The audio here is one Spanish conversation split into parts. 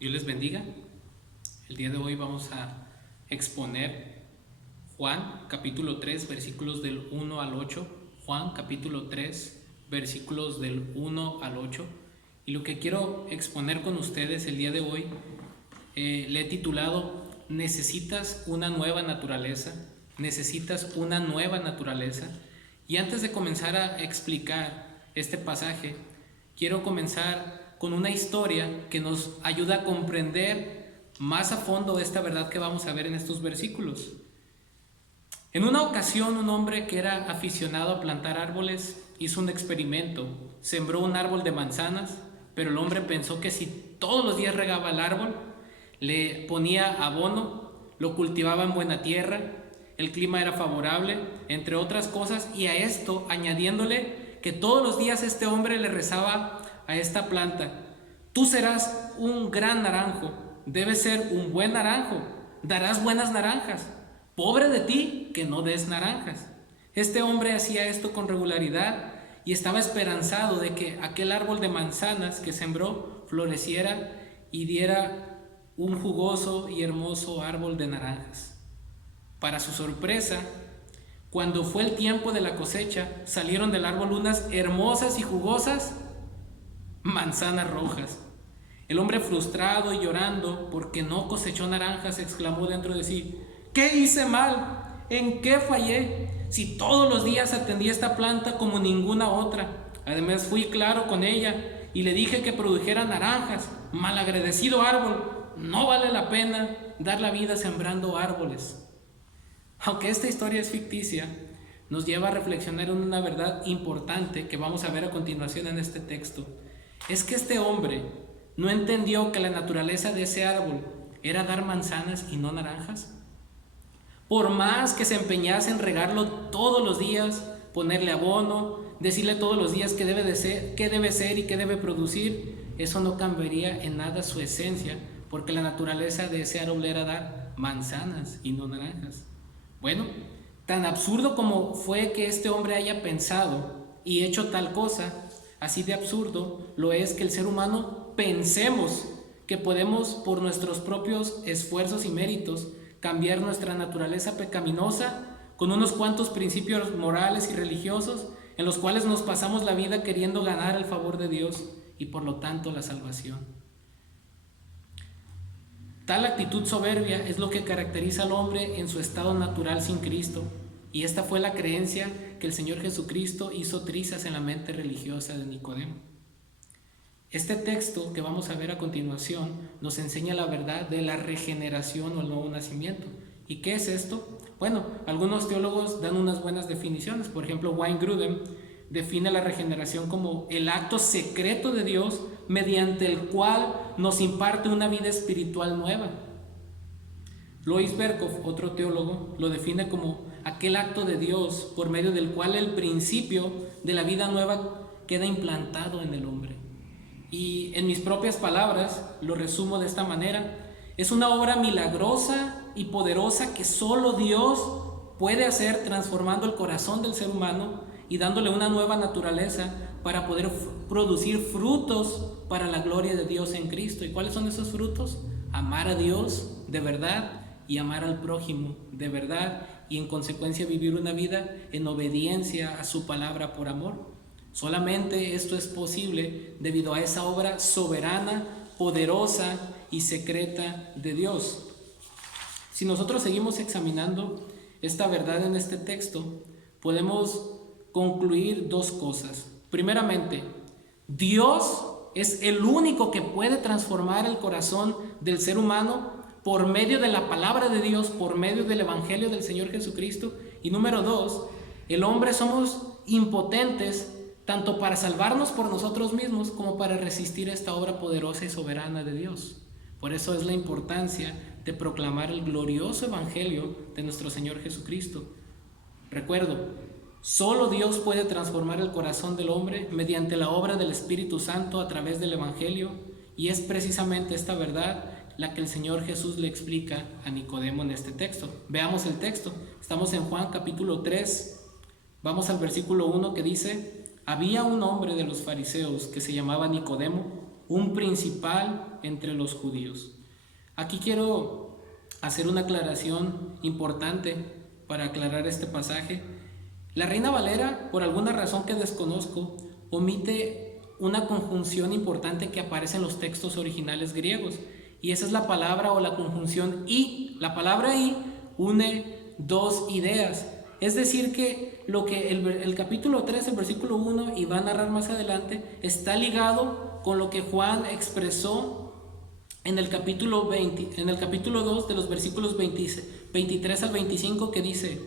Dios les bendiga. El día de hoy vamos a exponer Juan capítulo 3 versículos del 1 al 8. Juan capítulo 3 versículos del 1 al 8. Y lo que quiero exponer con ustedes el día de hoy le he titulado Necesitas una nueva naturaleza. Necesitas una nueva naturaleza. Y antes de comenzar a explicar este pasaje, quiero comenzar con una historia que nos ayuda a comprender más a fondo esta verdad que vamos a ver en estos versículos. En una ocasión, un hombre que era aficionado a plantar árboles hizo un experimento. Sembró un árbol de manzanas, pero el hombre pensó que si todos los días regaba el árbol, le ponía abono, lo cultivaba en buena tierra, el clima era favorable, entre otras cosas, y a esto añadiéndole que todos los días este hombre le rezaba a esta planta: tú serás un gran naranjo, debes ser un buen naranjo, darás buenas naranjas, pobre de ti que no des naranjas. Este hombre hacía esto con regularidad y estaba esperanzado de que aquel árbol de manzanas que sembró floreciera y diera un jugoso y hermoso árbol de naranjas. Para su sorpresa, cuando fue el tiempo de la cosecha, salieron del árbol unas hermosas y jugosas manzanas rojas. El hombre, frustrado y llorando porque no cosechó naranjas, exclamó dentro de sí: ¿qué hice mal? ¿En qué fallé? Si todos los días atendí esta planta como ninguna otra. Además fui claro con ella y le dije que produjera naranjas. Malagradecido árbol, no vale la pena dar la vida sembrando árboles. Aunque esta historia es ficticia, nos lleva a reflexionar en una verdad importante que vamos a ver a continuación en este texto. Es que este hombre no entendió que la naturaleza de ese árbol era dar manzanas y no naranjas. Por más que se empeñase en regarlo todos los días, ponerle abono, decirle todos los días qué debe ser y qué debe producir, eso no cambiaría en nada su esencia, porque la naturaleza de ese árbol era dar manzanas y no naranjas. Bueno, tan absurdo como fue que este hombre haya pensado y hecho tal cosa, así de absurdo lo es que el ser humano pensemos que podemos, por nuestros propios esfuerzos y méritos, cambiar nuestra naturaleza pecaminosa con unos cuantos principios morales y religiosos en los cuales nos pasamos la vida queriendo ganar el favor de Dios y por lo tanto la salvación. Tal actitud soberbia es lo que caracteriza al hombre en su estado natural sin Cristo, y esta fue la creencia que el Señor Jesucristo hizo trizas en la mente religiosa de Nicodemo. Este texto que vamos a ver a continuación nos enseña la verdad de la regeneración o el nuevo nacimiento. ¿Y qué es esto? Bueno, algunos teólogos dan unas buenas definiciones. Por ejemplo, Wayne Grudem define la regeneración como el acto secreto de Dios mediante el cual nos imparte una vida espiritual nueva. Lois Berkhof, otro teólogo, lo define como aquel acto de Dios por medio del cual el principio de la vida nueva queda implantado en el hombre. Y en mis propias palabras lo resumo de esta manera: es una obra milagrosa y poderosa que solo Dios puede hacer, transformando el corazón del ser humano y dándole una nueva naturaleza para poder producir frutos para la gloria de Dios en Cristo. ¿Y cuáles son esos frutos? Amar a Dios de verdad y amar al prójimo de verdad, y en consecuencia vivir una vida en obediencia a su palabra por amor. Solamente esto es posible debido a esa obra soberana, poderosa y secreta de Dios. Si nosotros seguimos examinando esta verdad en este texto, podemos concluir dos cosas. Primeramente, Dios es el único que puede transformar el corazón del ser humano por medio de la palabra de Dios, por medio del Evangelio del Señor Jesucristo. Y número dos, el hombre somos impotentes tanto para salvarnos por nosotros mismos como para resistir esta obra poderosa y soberana de Dios. Por eso es la importancia de proclamar el glorioso Evangelio de nuestro Señor Jesucristo. Recuerdo, solo Dios puede transformar el corazón del hombre mediante la obra del Espíritu Santo a través del Evangelio, y es precisamente esta verdad la que el Señor Jesús le explica a Nicodemo en este texto. Veamos el texto. Estamos en Juan capítulo 3. Vamos al versículo 1 que dice: había un hombre de los fariseos que se llamaba Nicodemo, un principal entre los judíos. Aquí quiero hacer una aclaración importante para aclarar este pasaje. La Reina Valera, por alguna razón que desconozco, omite una conjunción importante que aparece en los textos originales griegos, y esa es la palabra o la conjunción y. La palabra y une dos ideas. Es decir, que lo que el capítulo 3, el versículo 1, y va a narrar más adelante, está ligado con lo que Juan expresó en el capítulo 2, de los versículos 23 al 25, que dice: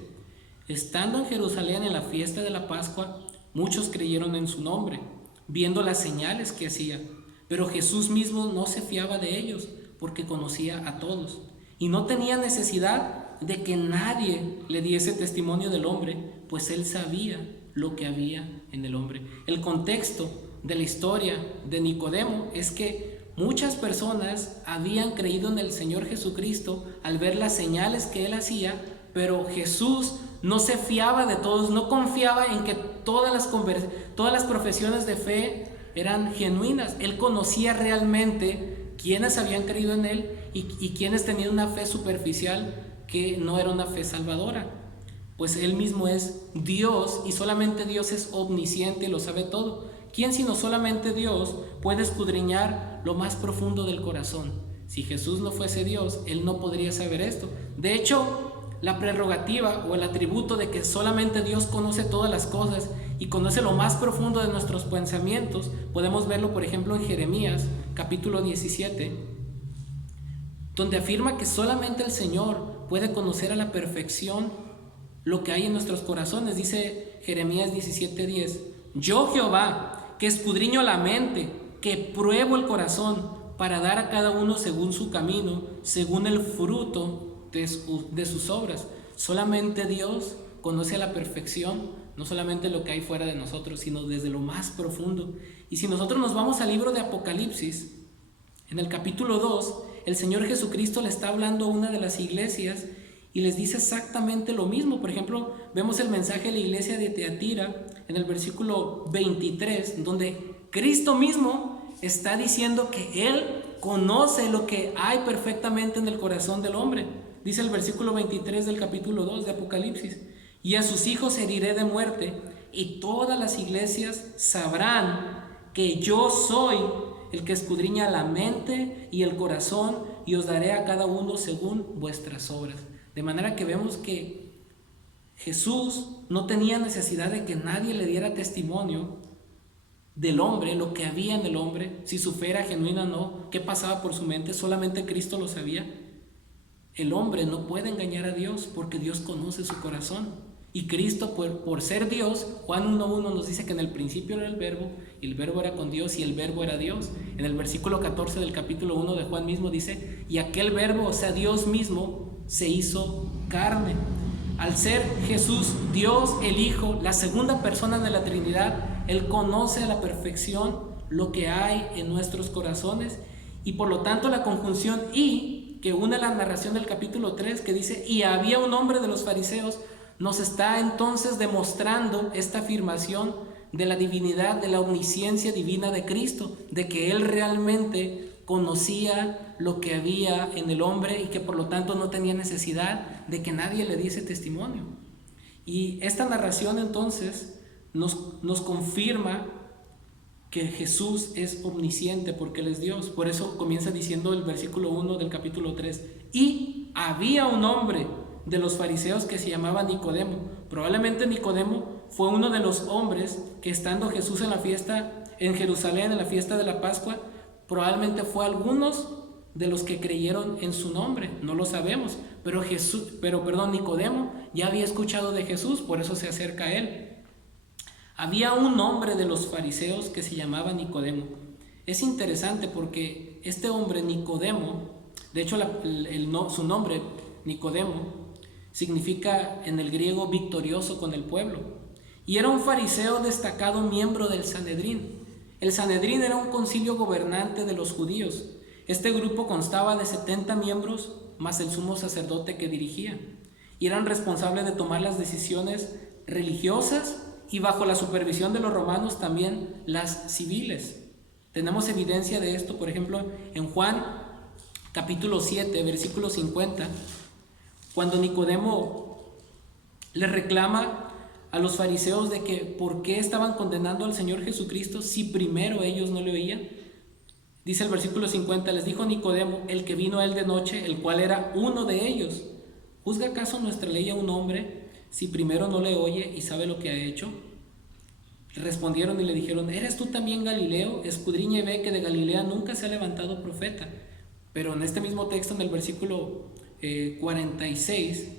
estando en Jerusalén en la fiesta de la Pascua, muchos creyeron en su nombre, viendo las señales que hacía. Pero Jesús mismo no se fiaba de ellos, porque conocía a todos, y no tenía necesidad de que nadie le diese testimonio del hombre, pues él sabía lo que había en el hombre. El contexto de la historia de Nicodemo es que muchas personas habían creído en el Señor Jesucristo al ver las señales que él hacía, pero Jesús no se fiaba de todos, no confiaba en que todas las profesiones de fe eran genuinas. Él conocía realmente quiénes habían creído en él y quiénes tenían una fe superficial que no era una fe salvadora. Pues él mismo es Dios, y solamente Dios es omnisciente y lo sabe todo. ¿Quién sino solamente Dios puede escudriñar lo más profundo del corazón? Si Jesús no fuese Dios, él no podría saber esto. De hecho, la prerrogativa o el atributo de que solamente Dios conoce todas las cosas y conoce lo más profundo de nuestros pensamientos, podemos verlo, por ejemplo, en Jeremías capítulo 17, donde afirma que solamente el Señor puede conocer a la perfección lo que hay en nuestros corazones. Dice Jeremías 17:10: yo, Jehová, que escudriño la mente, que pruebo el corazón, para dar a cada uno según su camino, según el fruto de sus obras. Solamente Dios conoce a la perfección, no solamente lo que hay fuera de nosotros, sino desde lo más profundo. Y si nosotros nos vamos al libro de Apocalipsis, en el capítulo 2, el Señor Jesucristo le está hablando a una de las iglesias y les dice exactamente lo mismo. Por ejemplo, vemos el mensaje de la iglesia de Teatira en el versículo 23, donde Cristo mismo está diciendo que Él conoce lo que hay perfectamente en el corazón del hombre. Dice el versículo 23 del capítulo 2 de Apocalipsis: y a sus hijos heriré de muerte, y todas las iglesias sabrán que yo soy el que escudriña la mente y el corazón, y os daré a cada uno según vuestras obras. De manera que vemos que Jesús no tenía necesidad de que nadie le diera testimonio del hombre, lo que había en el hombre, si su fe era genuina o no, qué pasaba por su mente. Solamente Cristo lo sabía. El hombre no puede engañar a Dios porque Dios conoce su corazón. Y Cristo, por ser Dios, Juan 1:1 nos dice que en el principio era el verbo, y el verbo era con Dios, y el verbo era Dios. En el versículo 14 del capítulo 1 de Juan mismo dice: y aquel verbo, o sea Dios mismo, se hizo carne. Al ser Jesús Dios el Hijo, la segunda persona de la Trinidad, Él conoce a la perfección lo que hay en nuestros corazones. Y por lo tanto la conjunción y, que une la narración del capítulo 3, que dice: y había un hombre de los fariseos, nos está entonces demostrando esta afirmación de la divinidad, de la omnisciencia divina de Cristo, de que Él realmente conocía lo que había en el hombre y que por lo tanto no tenía necesidad de que nadie le diese testimonio. Y esta narración entonces nos confirma que Jesús es omnisciente porque Él es Dios. Por eso comienza diciendo el versículo 1 del capítulo 3: y había un hombre de los fariseos que se llamaba Nicodemo. Probablemente Nicodemo fue uno de los hombres que, estando Jesús en la fiesta en Jerusalén, en la fiesta de la Pascua, probablemente fue algunos de los que creyeron en su nombre. No lo sabemos, pero Nicodemo ya había escuchado de Jesús, por eso se acerca a él. Había un hombre de los fariseos que se llamaba Nicodemo. Es interesante porque este hombre Nicodemo, de hecho su nombre Nicodemo significa en el griego victorioso con el pueblo, y era un fariseo destacado, miembro del Sanedrín. El Sanedrín era un concilio gobernante de los judíos. Este grupo constaba de 70 miembros más el sumo sacerdote que dirigía, y eran responsables de tomar las decisiones religiosas y, bajo la supervisión de los romanos, también las civiles. Tenemos evidencia de esto, por ejemplo, en Juan capítulo 7, versículo 50, cuando Nicodemo le reclama a los fariseos de que por qué estaban condenando al Señor Jesucristo si primero ellos no le oían. Dice el versículo 50, les dijo Nicodemo, el que vino a él de noche, el cual era uno de ellos: ¿juzga acaso nuestra ley a un hombre si primero no le oye y sabe lo que ha hecho? Respondieron y le dijeron, ¿eres tú también Galileo? Escudriña y ve que de Galilea nunca se ha levantado profeta. Pero en este mismo texto, en el versículo 46,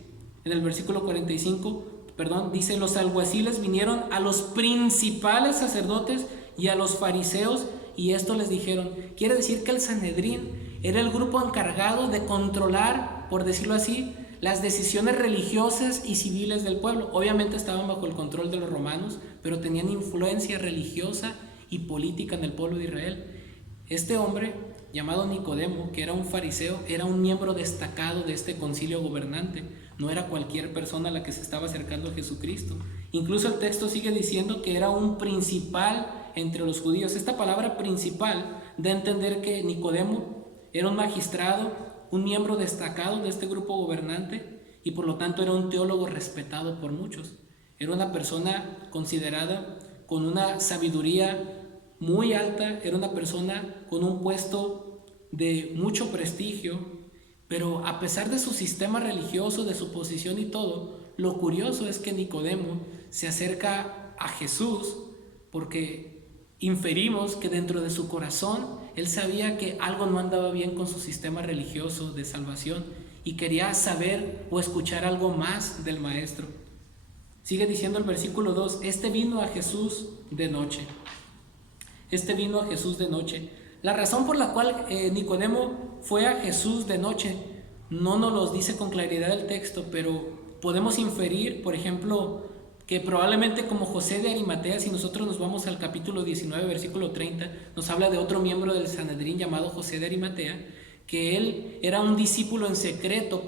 en el versículo 45, dice, los alguaciles vinieron a los principales sacerdotes y a los fariseos, y esto les dijeron. Quiere decir que el Sanedrín era el grupo encargado de controlar, por decirlo así, las decisiones religiosas y civiles del pueblo. Obviamente estaban bajo el control de los romanos, pero tenían influencia religiosa y política en el pueblo de Israel. Este hombre, llamado Nicodemo, que era un fariseo, era un miembro destacado de este concilio gobernante. No era cualquier persona a la que se estaba acercando a Jesucristo. Incluso el texto sigue diciendo que era un principal entre los judíos. Esta palabra principal da a entender que Nicodemo era un magistrado, un miembro destacado de este grupo gobernante, y por lo tanto era un teólogo respetado por muchos. Era una persona considerada con una sabiduría muy alta, era una persona con un puesto de mucho prestigio, pero a pesar de su sistema religioso, de su posición y todo, lo curioso es que Nicodemo se acerca a Jesús porque inferimos que dentro de su corazón él sabía que algo no andaba bien con su sistema religioso de salvación y quería saber o escuchar algo más del maestro. Sigue diciendo el versículo 2, este vino a Jesús de noche. Este vino a Jesús de noche. La razón por la cual Nicodemo fue a Jesús de noche no nos lo dice con claridad el texto, pero podemos inferir, por ejemplo, que probablemente como José de Arimatea, si nosotros nos vamos al capítulo 19, versículo 30, nos habla de otro miembro del Sanedrín llamado José de Arimatea, que él era un discípulo en secreto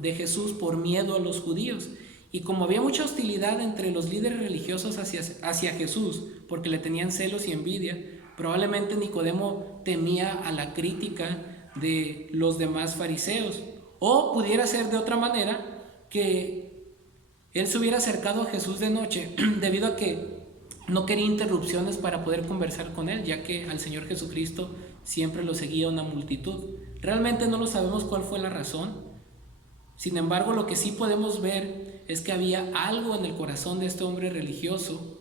de Jesús por miedo a los judíos. Y como había mucha hostilidad entre los líderes religiosos hacia Jesús, porque le tenían celos y envidia, probablemente Nicodemo temía a la crítica de los demás fariseos. O pudiera ser de otra manera que él se hubiera acercado a Jesús de noche debido a que no quería interrupciones para poder conversar con él, ya que al Señor Jesucristo siempre lo seguía una multitud. Realmente no lo sabemos cuál fue la razón. Sin embargo, lo que sí podemos ver es que había algo en el corazón de este hombre religioso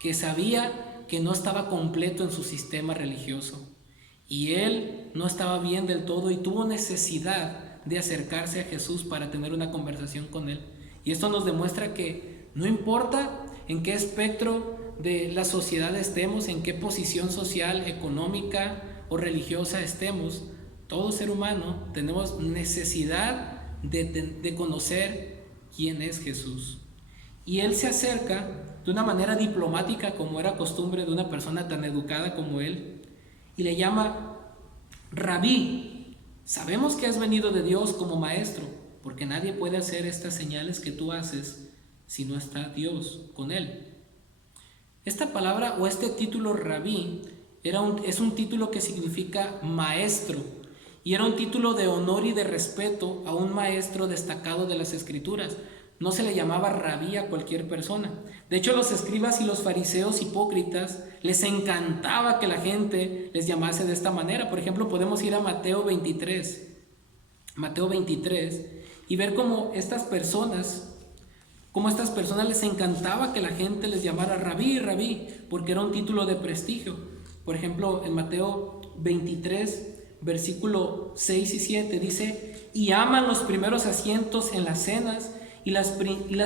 que sabía que no estaba completo en su sistema religioso y él no estaba bien del todo y tuvo necesidad de acercarse a Jesús para tener una conversación con él. Y esto nos demuestra que no importa en qué espectro de la sociedad estemos, en qué posición social, económica o religiosa estemos, todo ser humano tenemos necesidad de conocer quién es Jesús. Y él se acerca de una manera diplomática, como era costumbre de una persona tan educada como él, y le llama Rabí. Sabemos que has venido de Dios como maestro, porque nadie puede hacer estas señales que tú haces si no está Dios con él. Esta palabra o este título Rabí es un título que significa maestro, y era un título de honor y de respeto a un maestro destacado de las Escrituras. No se le llamaba rabí a cualquier persona. De hecho, los escribas y los fariseos hipócritas les encantaba que la gente les llamase de esta manera. Por ejemplo, podemos ir a Mateo 23 y ver cómo estas personas les encantaba que la gente les llamara rabí, rabí, porque era un título de prestigio. Por ejemplo, en Mateo 23, versículo 6 y 7 dice, y aman los primeros asientos en las cenas y las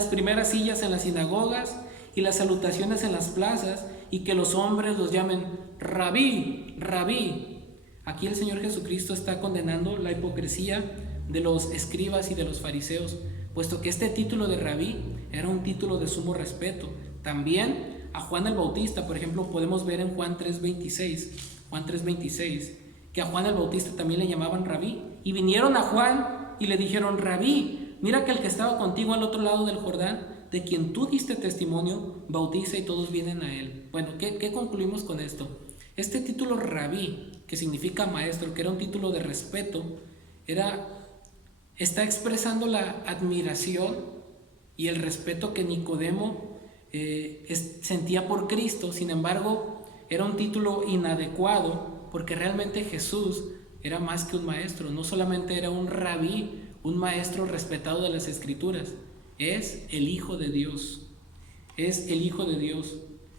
primeras sillas en las sinagogas y las salutaciones en las plazas, y que los hombres los llamen rabí, rabí. Aquí el Señor Jesucristo está condenando la hipocresía de los escribas y de los fariseos, puesto que este título de rabí era un título de sumo respeto. También a Juan el Bautista, por ejemplo, podemos ver en Juan 3:26, que a Juan el Bautista también le llamaban rabí, y vinieron a Juan y le dijeron, rabí, mira que el que estaba contigo al otro lado del Jordán, de quien tú diste testimonio, bautiza y todos vienen a él. Bueno, ¿qué concluimos con esto? Este título rabí, que significa maestro, que era un título de respeto, está expresando la admiración y el respeto que Nicodemo sentía por Cristo. Sin embargo, era un título inadecuado porque realmente Jesús era más que un maestro. No solamente era un rabí, un maestro respetado de las Escrituras, es el Hijo de Dios. Es el Hijo de Dios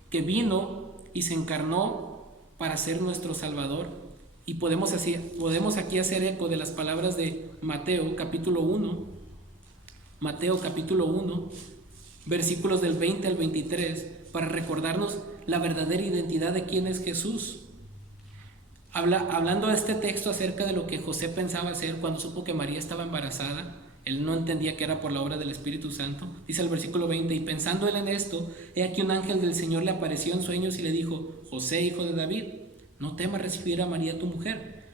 que vino y se encarnó para ser nuestro Salvador. Y podemos aquí hacer eco de las palabras de Mateo capítulo 1, versículos del 20 al 23, para recordarnos la verdadera identidad de quién es Jesús. Hablando de este texto acerca de lo que José pensaba hacer cuando supo que María estaba embarazada, él no entendía que era por la obra del Espíritu Santo. Dice el versículo 20, y pensando él en esto, he aquí un ángel del Señor le apareció en sueños y le dijo: José, hijo de David, no temas recibir a María tu mujer,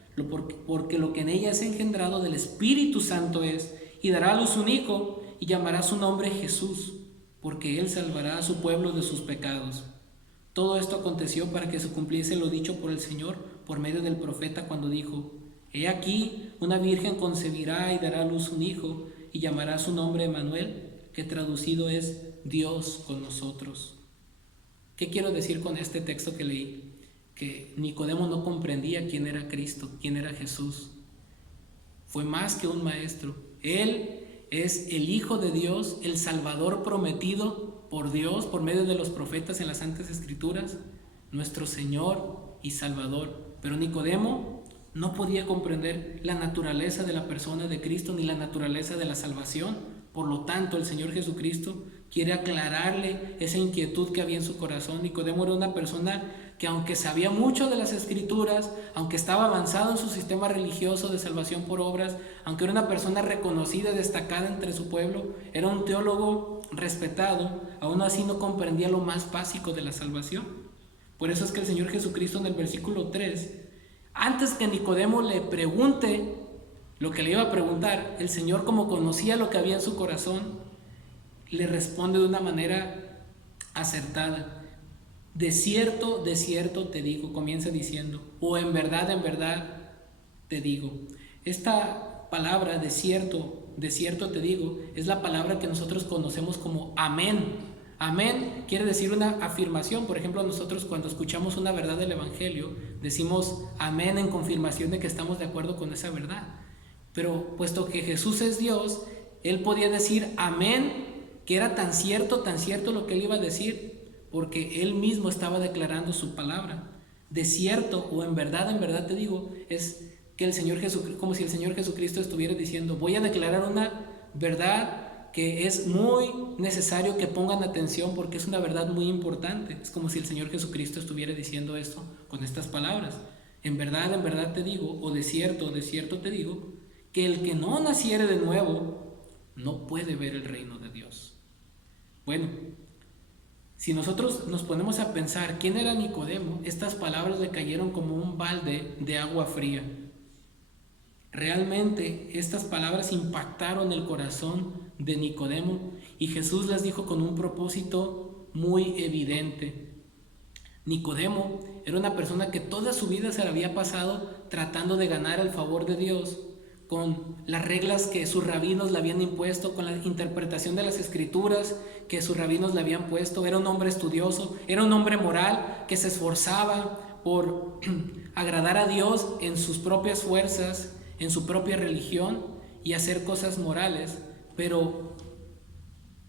porque lo que en ella es engendrado del Espíritu Santo es, y dará a luz un hijo, y llamará su nombre Jesús, porque él salvará a su pueblo de sus pecados. Todo esto aconteció para que se cumpliese lo dicho por el Señor por medio del profeta cuando dijo: He aquí, una virgen concebirá y dará a luz un hijo, y llamará su nombre Emmanuel, que traducido es Dios con nosotros. ¿Qué quiero decir con este texto que leí? Que Nicodemo no comprendía quién era Cristo, quién era Jesús. Fue más que un maestro. Él es el Hijo de Dios, el Salvador prometido por Dios por medio de los profetas en las Santas Escrituras, nuestro Señor y Salvador. Pero Nicodemo no podía comprender la naturaleza de la persona de Cristo ni la naturaleza de la salvación. Por lo tanto, el Señor Jesucristo quiere aclararle esa inquietud que había en su corazón. Nicodemo era una persona que, aunque sabía mucho de las Escrituras, aunque estaba avanzado en su sistema religioso de salvación por obras, aunque era una persona reconocida y destacada entre su pueblo, era un teólogo respetado, aún así no comprendía lo más básico de la salvación. Por eso es que el Señor Jesucristo en el versículo 3, antes que Nicodemo le pregunte lo que le iba a preguntar, el Señor, como conocía lo que había en su corazón, le responde de una manera acertada. De cierto te digo, comienza diciendo, o en verdad te digo. Esta palabra, de cierto te digo, es la palabra que nosotros conocemos como amén. Amén quiere decir una afirmación. Por ejemplo, nosotros cuando escuchamos una verdad del Evangelio, decimos amén en confirmación de que estamos de acuerdo con esa verdad. Pero puesto que Jesús es Dios, Él podía decir amén, que era tan cierto lo que Él iba a decir, porque Él mismo estaba declarando su palabra. De cierto o en verdad te digo, es que el Señor Jesucristo, como si el Señor Jesucristo estuviera diciendo: voy a declarar una verdad que es muy necesario que pongan atención porque es una verdad muy importante. Es como si el Señor Jesucristo estuviera diciendo esto con estas palabras: en verdad te digo, o de cierto te digo, que el que no naciere de nuevo no puede ver el reino de Dios. Bueno, si nosotros nos ponemos a pensar quién era Nicodemo, estas palabras le cayeron como un balde de agua fría. Realmente estas palabras impactaron el corazón de Nicodemo y Jesús las dijo con un propósito muy evidente. Nicodemo era una persona que toda su vida se la había pasado tratando de ganar el favor de Dios con las reglas que sus rabinos le habían impuesto, con la interpretación de las Escrituras que sus rabinos le habían puesto. Era un hombre estudioso, era un hombre moral que se esforzaba por agradar a Dios en sus propias fuerzas, en su propia religión y hacer cosas morales. Pero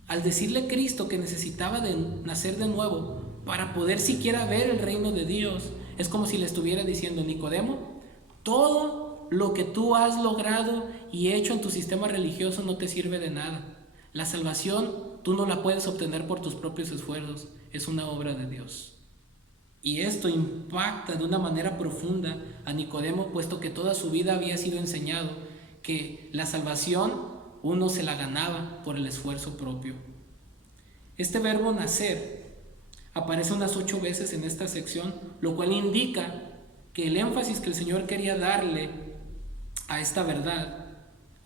al decirle a Cristo que necesitaba de nacer de nuevo para poder siquiera ver el reino de Dios, es como si le estuviera diciendo: Nicodemo, todo lo que tú has logrado y hecho en tu sistema religioso no te sirve de nada. La salvación tú no la puedes obtener por tus propios esfuerzos, es una obra de Dios. Y esto impacta de una manera profunda a Nicodemo, puesto que toda su vida había sido enseñado que la salvación uno se la ganaba por el esfuerzo propio. Este verbo nacer aparece unas 8 veces en esta sección, lo cual indica que el énfasis que el Señor quería darle a esta verdad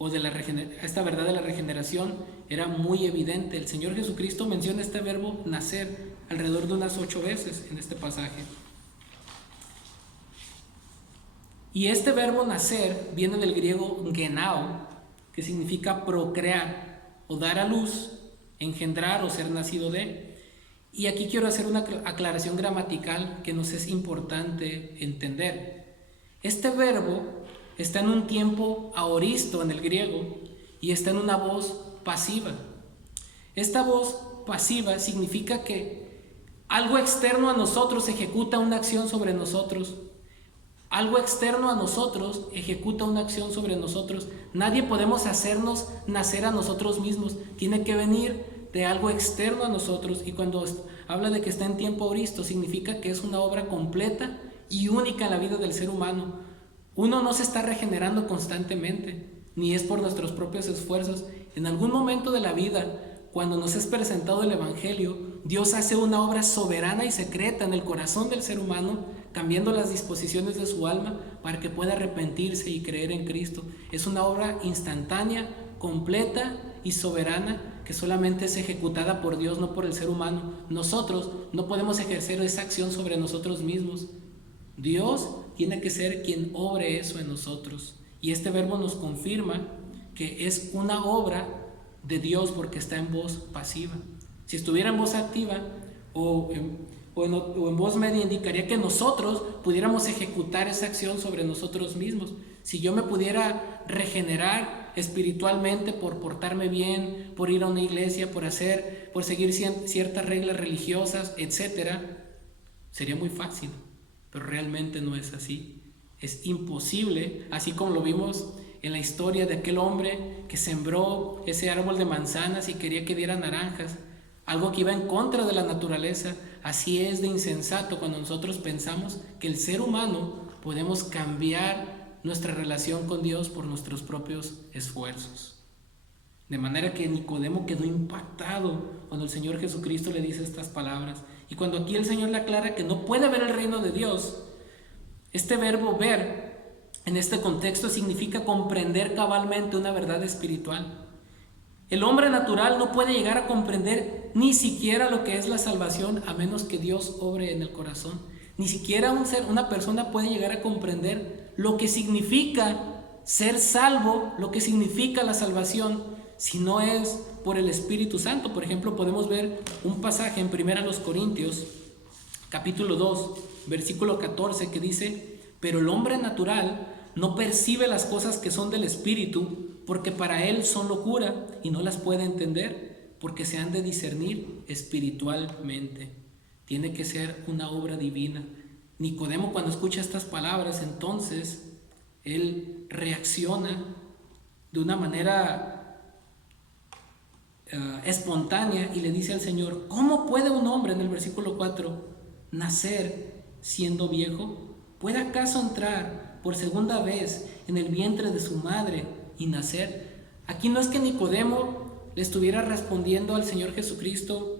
a esta verdad de la regeneración era muy evidente. El Señor Jesucristo menciona este verbo nacer alrededor de unas 8 veces en este pasaje. Y este verbo nacer viene del griego genao, que significa procrear o dar a luz, engendrar o ser nacido de. Y aquí quiero hacer una aclaración gramatical que nos es importante entender. Este verbo está en un tiempo aoristo en el griego y está en una voz pasiva. Esta voz pasiva significa que algo externo a nosotros ejecuta una acción sobre nosotros. Algo externo a nosotros ejecuta una acción sobre nosotros. Nadie podemos hacernos nacer a nosotros mismos. Tiene que venir de algo externo a nosotros. Y cuando habla de que está en tiempo aoristo, significa que es una obra completa y única en la vida del ser humano. Uno no se está regenerando constantemente, ni es por nuestros propios esfuerzos. En algún momento de la vida, cuando nos es presentado el Evangelio, Dios hace una obra soberana y secreta en el corazón del ser humano, cambiando las disposiciones de su alma para que pueda arrepentirse y creer en Cristo. Es una obra instantánea, completa y soberana que solamente es ejecutada por Dios, no por el ser humano. Nosotros no podemos ejercer esa acción sobre nosotros mismos. Dios tiene que ser quien obre eso en nosotros. Y este verbo nos confirma que es una obra de Dios porque está en voz pasiva. Si estuviera en voz activa o en voz media, indicaría que nosotros pudiéramos ejecutar esa acción sobre nosotros mismos. Si yo me pudiera regenerar espiritualmente por portarme bien, por ir a una iglesia, por seguir ciertas reglas religiosas, etcétera, sería muy fácil, pero realmente no es así. Es imposible, así como lo vimos en la historia de aquel hombre que sembró ese árbol de manzanas y quería que diera naranjas, algo que iba en contra de la naturaleza. Así es de insensato cuando nosotros pensamos que el ser humano podemos cambiar nuestra relación con Dios por nuestros propios esfuerzos. De manera que Nicodemo quedó impactado cuando el Señor Jesucristo le dice estas palabras. Y cuando aquí el Señor le aclara que no puede ver el reino de Dios, este verbo ver en este contexto significa comprender cabalmente una verdad espiritual. El hombre natural no puede llegar a comprender ni siquiera lo que es la salvación a menos que Dios obre en el corazón. Ni siquiera una persona puede llegar a comprender lo que significa ser salvo, lo que significa la salvación, si no es por el Espíritu Santo. Por ejemplo, podemos ver un pasaje en 1 Corintios, capítulo 2, versículo 14, que dice: pero el hombre natural no percibe las cosas que son del Espíritu, porque para él son locura y no las puede entender, porque se han de discernir espiritualmente. Tiene que ser una obra divina. Nicodemo, cuando escucha estas palabras, entonces él reacciona de una manera espontánea y le dice al Señor: ¿cómo puede un hombre, en el versículo 4, nacer siendo viejo? ¿Puede acaso entrar por segunda vez en el vientre de su madre y nacer? Aquí no es que Nicodemo le estuviera respondiendo al Señor Jesucristo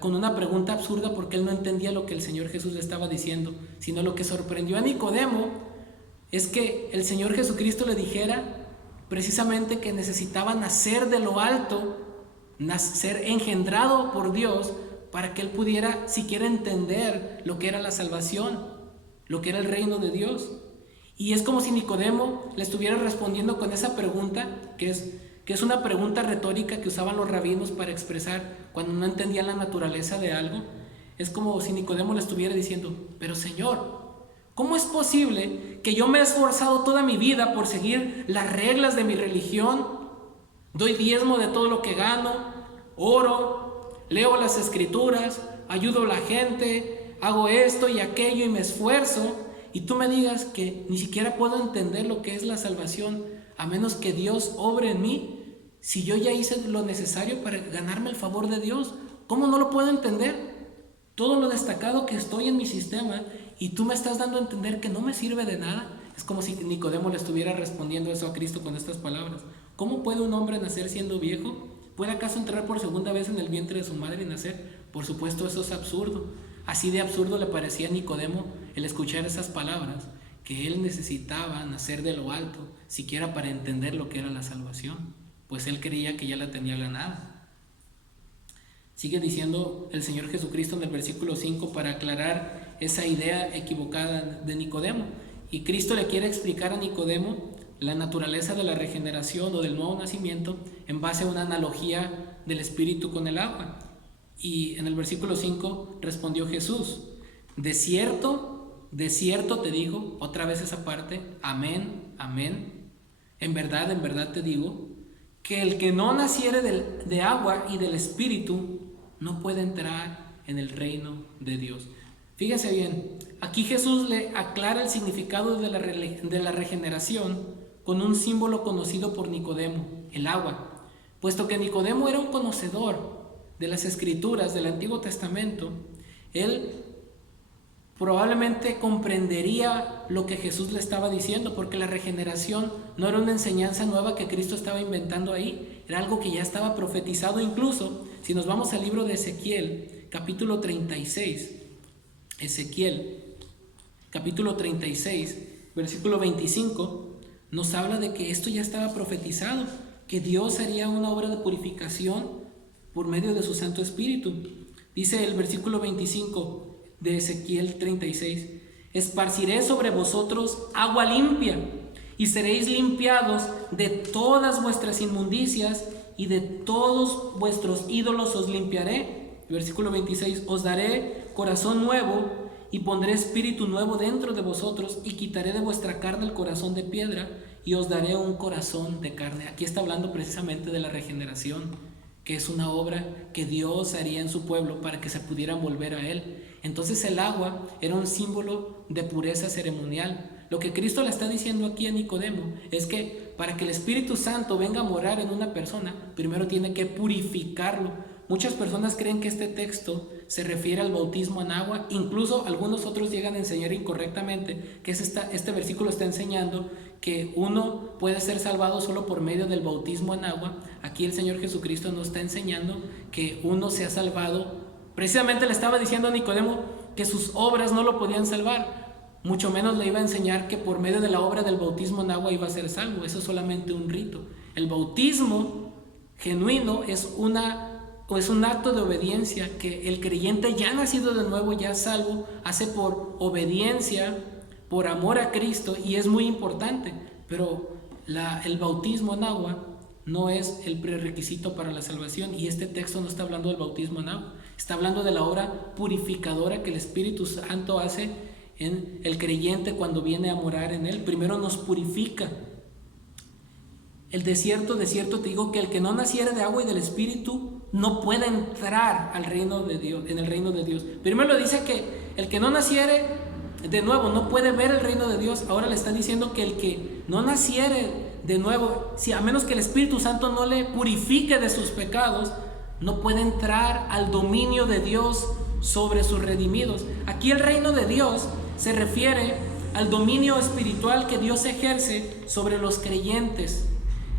con una pregunta absurda porque él no entendía lo que el Señor Jesús le estaba diciendo, sino lo que sorprendió a Nicodemo es que el Señor Jesucristo le dijera precisamente que necesitaba nacer de lo alto, ser engendrado por Dios, para que él pudiera siquiera entender lo que era la salvación, lo que era el reino de Dios. Y es como si Nicodemo le estuviera respondiendo con esa pregunta, que es una pregunta retórica que usaban los rabinos para expresar cuando no entendían la naturaleza de algo. Es como si Nicodemo le estuviera diciendo: pero Señor, ¿cómo es posible que yo me he esforzado toda mi vida por seguir las reglas de mi religión? Doy diezmo de todo lo que gano, oro, leo las escrituras, ayudo a la gente, hago esto y aquello y me esfuerzo, y tú me digas que ni siquiera puedo entender lo que es la salvación a menos que Dios obre en mí. Si yo ya hice lo necesario para ganarme el favor de Dios, ¿cómo no lo puedo entender? Todo lo destacado que estoy en mi sistema y tú me estás dando a entender que no me sirve de nada. Es como si Nicodemo le estuviera respondiendo eso a Cristo con estas palabras. ¿Cómo puede un hombre nacer siendo viejo? ¿Puede acaso entrar por segunda vez en el vientre de su madre y nacer? Por supuesto, eso es absurdo. Así de absurdo le parecía a Nicodemo el escuchar esas palabras, que él necesitaba nacer de lo alto, siquiera para entender lo que era la salvación, pues él creía que ya la tenía ganada. Sigue diciendo el Señor Jesucristo en el versículo 5 para aclarar esa idea equivocada de Nicodemo. Y Cristo le quiere explicar a Nicodemo la naturaleza de la regeneración o del nuevo nacimiento en base a una analogía del Espíritu con el agua. Y en el versículo 5 respondió Jesús: de cierto te digo, otra vez esa parte, amén, amén, en verdad te digo, que el que no naciere de agua y del Espíritu no puede entrar en el reino de Dios. Fíjense bien, aquí Jesús le aclara el significado de la regeneración con un símbolo conocido por Nicodemo, el agua. Puesto que Nicodemo era un conocedor de las Escrituras del Antiguo Testamento, él probablemente comprendería lo que Jesús le estaba diciendo, porque la regeneración no era una enseñanza nueva que Cristo estaba inventando ahí, era algo que ya estaba profetizado. Incluso si nos vamos al libro de Ezequiel, capítulo 36, Ezequiel, capítulo 36, versículo 25, nos habla de que esto ya estaba profetizado, que Dios haría una obra de purificación por medio de su Santo Espíritu. Dice el versículo 25 de Ezequiel 36: esparciré sobre vosotros agua limpia, y seréis limpiados de todas vuestras inmundicias, y de todos vuestros ídolos os limpiaré. Versículo 26: os daré corazón nuevo, y pondré espíritu nuevo dentro de vosotros, y quitaré de vuestra carne el corazón de piedra, y os daré un corazón de carne. Aquí está hablando precisamente de la regeneración, que es una obra que Dios haría en su pueblo para que se pudieran volver a Él. Entonces el agua era un símbolo de pureza ceremonial. Lo que Cristo le está diciendo aquí a Nicodemo es que para que el Espíritu Santo venga a morar en una persona, primero tiene que purificarlo. Muchas personas creen que este texto se refiere al bautismo en agua. Incluso algunos otros llegan a enseñar incorrectamente que este versículo está enseñando que uno puede ser salvado solo por medio del bautismo en agua. Aquí el Señor Jesucristo nos está enseñando que uno se ha salvado. Precisamente le estaba diciendo a Nicodemo que sus obras no lo podían salvar, mucho menos le iba a enseñar que por medio de la obra del bautismo en agua iba a ser salvo. Eso es solamente un rito. El bautismo genuino es un acto de obediencia que el creyente ya nacido de nuevo, ya salvo, hace por obediencia, por amor a Cristo, y es muy importante. Pero el bautismo en agua no es el prerequisito para la salvación, y este texto no está hablando del bautismo en agua, está hablando de la obra purificadora que el Espíritu Santo hace en el creyente cuando viene a morar en él. Primero nos purifica. De cierto te digo que el que no naciere de agua y del Espíritu no puede entrar al reino de Dios, en el reino de Dios. Primero dice que el que no naciere de nuevo no puede ver el reino de Dios. Ahora le está diciendo que el que no naciere de nuevo, si a menos que el Espíritu Santo no le purifique de sus pecados, no puede entrar al dominio de Dios sobre sus redimidos. Aquí el reino de Dios se refiere al dominio espiritual que Dios ejerce sobre los creyentes.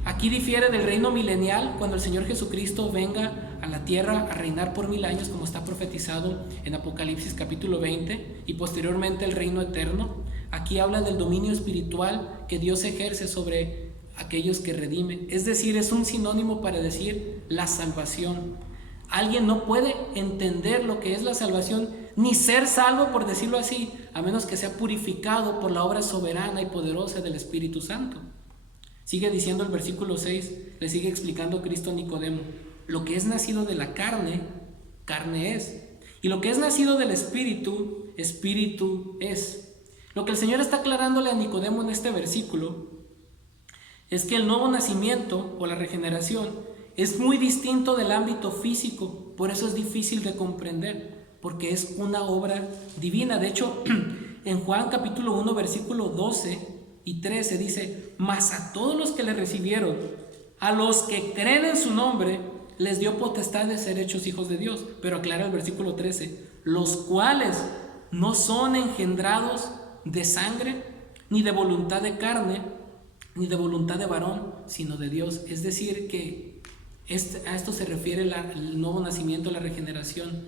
Aquí difiere del reino milenial, cuando el Señor Jesucristo venga a la tierra a reinar por 1000 años, como está profetizado en Apocalipsis capítulo 20, y posteriormente el reino eterno. Aquí habla del dominio espiritual que Dios ejerce sobre aquellos que redime. Es decir, es un sinónimo para decir la salvación. Alguien no puede entender lo que es la salvación, ni ser salvo, por decirlo así, a menos que sea purificado por la obra soberana y poderosa del Espíritu Santo. Sigue diciendo el versículo 6, le sigue explicando Cristo a Nicodemo: lo que es nacido de la carne, carne es, y lo que es nacido del Espíritu, Espíritu es. Lo que el Señor está aclarándole a Nicodemo en este versículo es que el nuevo nacimiento o la regeneración es muy distinto del ámbito físico. Por eso es difícil de comprender, porque es una obra divina. De hecho, en Juan capítulo 1, versículo 12 y 13 dice: mas a todos los que le recibieron, a los que creen en su nombre, les dio potestad de ser hechos hijos de Dios. Pero aclara el versículo 13: los cuales no son engendrados de sangre, ni de voluntad de carne, ni de voluntad de varón, sino de Dios. Es decir, que a esto se refiere el nuevo nacimiento, la regeneración.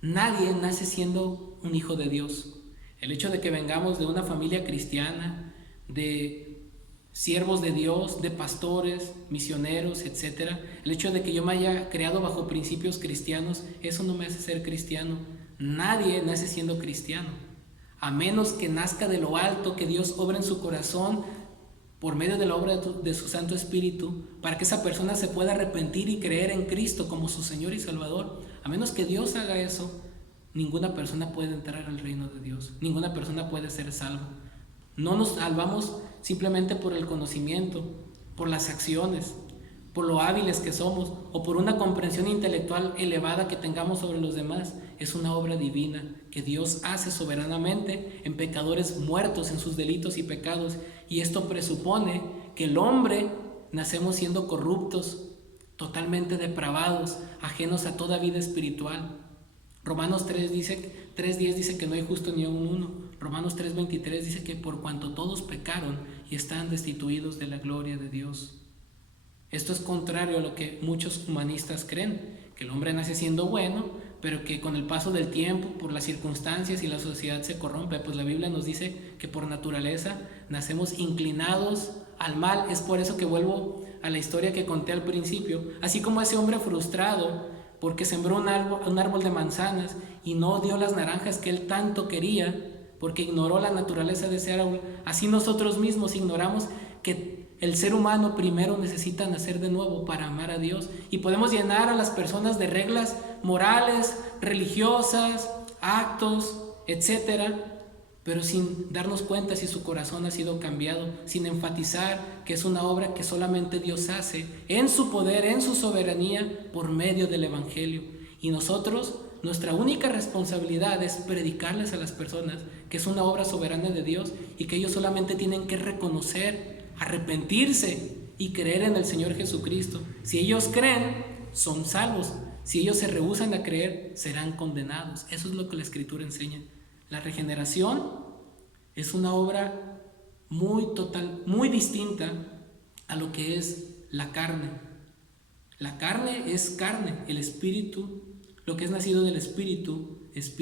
Nadie nace siendo un hijo de Dios. El hecho de que vengamos de una familia cristiana, de siervos de Dios, de pastores, misioneros, etc. El hecho de que yo me haya creado bajo principios cristianos, eso no me hace ser cristiano. Nadie nace siendo cristiano. a menos que nazca de lo alto, que Dios obra en su corazón por medio de la obra de su Santo Espíritu, para que esa persona se pueda arrepentir y creer en Cristo como su Señor y Salvador. A menos que Dios haga eso, ninguna persona puede entrar al reino de Dios, ninguna persona puede ser salva. No nos salvamos simplemente por el conocimiento, por las acciones, por lo hábiles que somos o por una comprensión intelectual elevada que tengamos sobre los demás. Es una obra divina que Dios hace soberanamente en pecadores muertos en sus delitos y pecados, y esto presupone que el hombre nacemos siendo corruptos, totalmente depravados, ajenos a toda vida espiritual. Romanos 3:10 dice que no hay justo ni aun uno. Romanos 3:23 dice que por cuanto todos pecaron y están destituidos de la gloria de Dios. Esto es contrario a lo que muchos humanistas creen, que el hombre nace siendo bueno, pero que con el paso del tiempo, por las circunstancias y la sociedad se corrompe. Pues la Biblia nos dice que por naturaleza nacemos inclinados al mal. Es por eso que vuelvo a la historia que conté al principio. Así como ese hombre frustrado porque sembró un árbol de manzanas y no dio las naranjas que él tanto quería, porque ignoró la naturaleza de ese árbol, así nosotros mismos ignoramos que el ser humano primero necesita nacer de nuevo para amar a Dios, y podemos llenar a las personas de reglas morales, religiosas, actos, etcétera, pero sin darnos cuenta si su corazón ha sido cambiado, sin enfatizar que es una obra que solamente Dios hace en su poder, en su soberanía, por medio del Evangelio. Y nosotros, nuestra única responsabilidad es predicarles a las personas que es una obra soberana de Dios y que ellos solamente tienen que reconocer, arrepentirse y creer en el Señor Jesucristo. Si ellos creen, son salvos. Si ellos se rehúsan a creer, serán condenados. Eso es lo que la Escritura enseña. La regeneración es una obra muy distinta a lo que es la carne. La carne es carne, el espíritu, lo que es nacido del espíritu, espíritu.